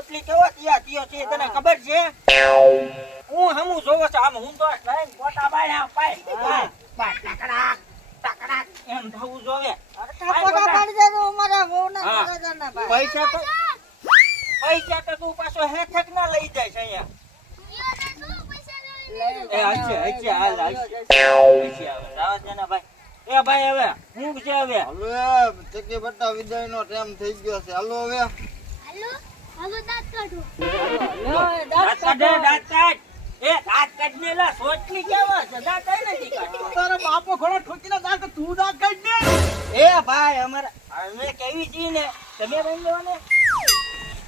સોટલી કેવો තිયા තිયો છે તને ખબર છે? હું હમું જોવો છે આમ હું તો લઈને ગોટા બાળ્યા પાય ટકડાક ટકડાક એમ થવું જોવે. ઠાકોરા પાડી દે તો અમારા વહુના સગાના ભાઈ. પૈસા તો તું પાછો હેઠક ના લઈ જાય છે અહીંયા. એ અચ્છા હાલ ભાઈ. એ ભાઈ હવે હું છે હવે હવે ચકી બટ્ટા વિદાય નો ટાઈમ થઈ ગયો છે. હાલો હવે દાંત કાઢ. એ દાંત કાઢને લા સોટલી કેવા છે દાંત નથી કાઢતો. તારો બાપો ઘણો ઠોકીને દાંત તું દાંત કાઢ દે. એ ભાઈ અમારે અમે કેવી છીએ ને તમે બની જવાને.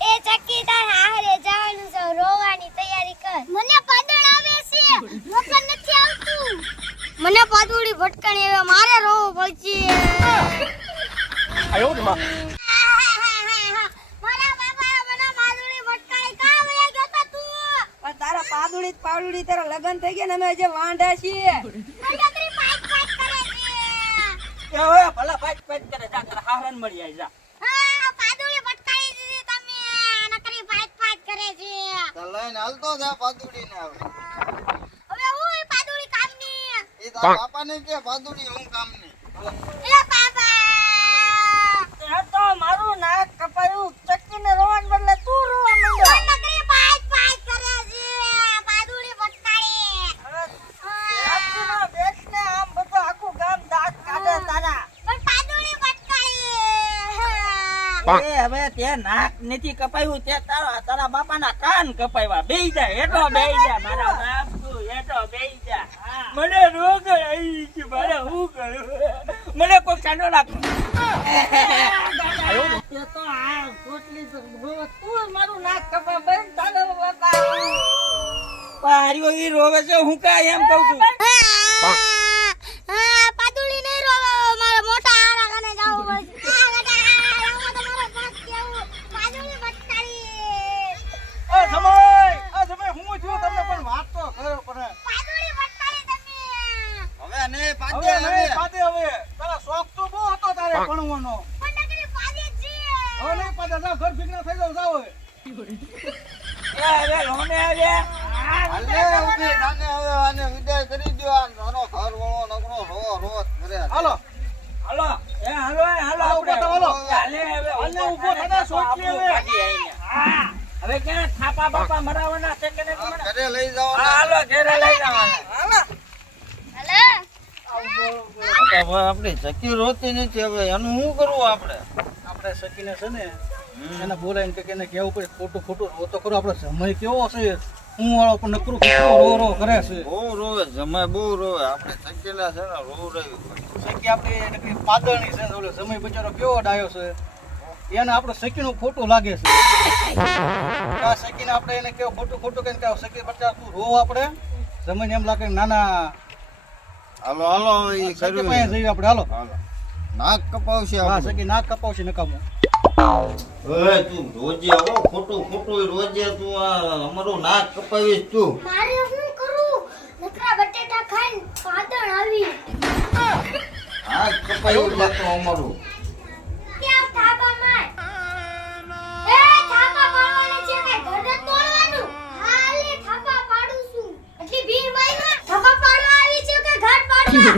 એ ચક્કીદાર હારે જવાનું છે રોવાની તૈયારી કર. મને પાદળ આવે છે મફત નથી આવતું. મને પાદુડી ભટકાણી આવે મારે રોવો પડશે. આયો ને માં મારા બાપા મને પાદુડી ભટકાણી કા વયા ગયો તો તું. પણ તારા પાદુડી પાડુડી તારા લગન થઈ ગયા ને અમે જે વાંઢા છીએ. નકરી પાઈક પાઈક કરે છે. એ હવે ભલા પાટ પાટ કરે જા તારા હારણ મળી આવી જા. હા પાદુડી ભટકાણી દીધી તમે. નકરી પાઈક પાઈક કરે છે. તો લઈને હાલતો જા પાદુડી ને હવે. હવે હું પાદુડી કામની. એ તારા બાપા ને કે પાદુડી હું કામ ની. એ બાબા એ તો મારું નાક કપાયું ચક્કીને રોવાન બદલે તું રોવા માંડ્યો. નકરી પાઈક પાઈક કરે છે. પાદુડી ભટકાણી. રાત્રિમાં બેસને આમ બધું આખું ગામ દાંત કાઢે તારા. પણ પાદુડી ભટકાણી. એ હવે તે નાક નથી કપાયું તે તારા બાપાના કાન કપાવ્યા. બેહી જા હેઠો બેહી જા મારા બાપુ હેઠો બેહી જા. મને રોગ આવી છે મારે શું કરું? મને કોઈ ચાંદો નાખ. તે તો આ સોટલી તો તું મારું નાક કપા બેન તારા બાપા. પાર્યો ઈ રોવે છે હું કાય એમ કહું છું. પાદુડી નહીં રોવે મારે મોટા આરા કને જાવું પડશે. પાદુડી ભટકાણી. એ સમય હું છું તમને પણ વાત તો કરો પડે. પાદુડી ભટકાણી તમે. હવે નહીં પાદે હવે હવે. નહીં પાદે હવે. તારા શોખ તો બહુ હતો તારે ભણવાનો. પણ નકરી પાદે છે. હવે નહીં પાદે જાવ ઘર ભીગના થઈ જાવ જાવ હવે. એ હવે લોને આવે. હાલે ઉભી નાને હવે આને વિદાય કરી દો. આ નાનો ઘર વાળો નકરો રોત કરે. હાલો હાલો હાલો હાલો, આપણે ઊભો થો, હાલો. હાલે હવે હાલે, ઊભો થને, સોટલી હવે. હા હવે ક્યાં થાપા બાપા મરાવાના છે કે નહીં મને? ઘરે લઈ જાઓ હા, હાલો ઘરે લઈ જવાના. હલો. હવે આપણી ચકી રોતી નથી. હવે એનું શું કરવું આપણે? આપણે સકીને છે ને એને બોલાવીને કે એને કેવું પડે ખોટું ખોટું રોતો કરો. આપણે સમય કેવો છે હું વાળો પણ નકરું રો કરે છે. બહુ રોવે જમાય બહુ રોવે. આપણે ચકીલા છે ને રો રહી સકી આપણી નકરી પાદળની છે ઓલો સમય બચારો કેવો ડાયો છે એને આપણે સકીનું ખોટું લાગે છે. આ સકીને આપણે એને કેવું ખોટું ખોટું કહીને કે સકી બચ્ચા તું રો આપણે સમયને એમ લાગે કે નાના હાલો હાલો એ સકી કર્યું પાસે જઈએ આપણે હાલો. હાલો નાક કપાવશે હા આપણું. સકી નાક કપાવશે નકામું. હવે તું રોજે આવો ખોટું ખોટું રોજે તું આ અમારું નાક કપાવીશ તું. મારે શું કરું? નકરા બટેટા ખાઈને પાદળ આવી. નાક કપાયું છે તો અમારું. ત્યાં થાપા માર. એ થાપા પાડવાની છે કે ઘર જ તોડવાનું? હાલે થાપા પાડું છું. એટલી ભીડ બાઈમાં થાપા પાડવા આવી છે કે ઘર પાડવા?